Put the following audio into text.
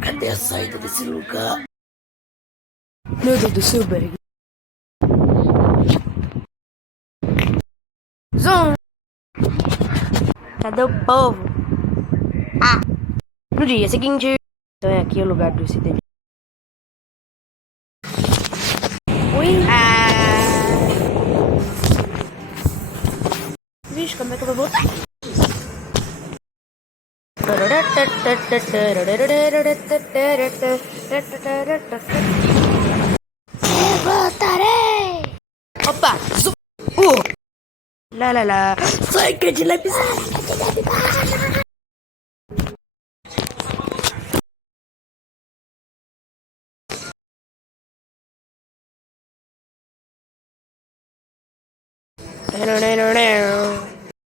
Cadê a saída desse lugar? Meu Deus do céu, Berg. Zoom! Cadê o povo? Ah! No dia seguinte. Então é aqui o lugar do incidente. Ui! Vixe, como é que eu vou voltar? Eu voltarei! Opa! Zoom! Lá, lá, lá. Sai, que de pisada! No, no, no, no.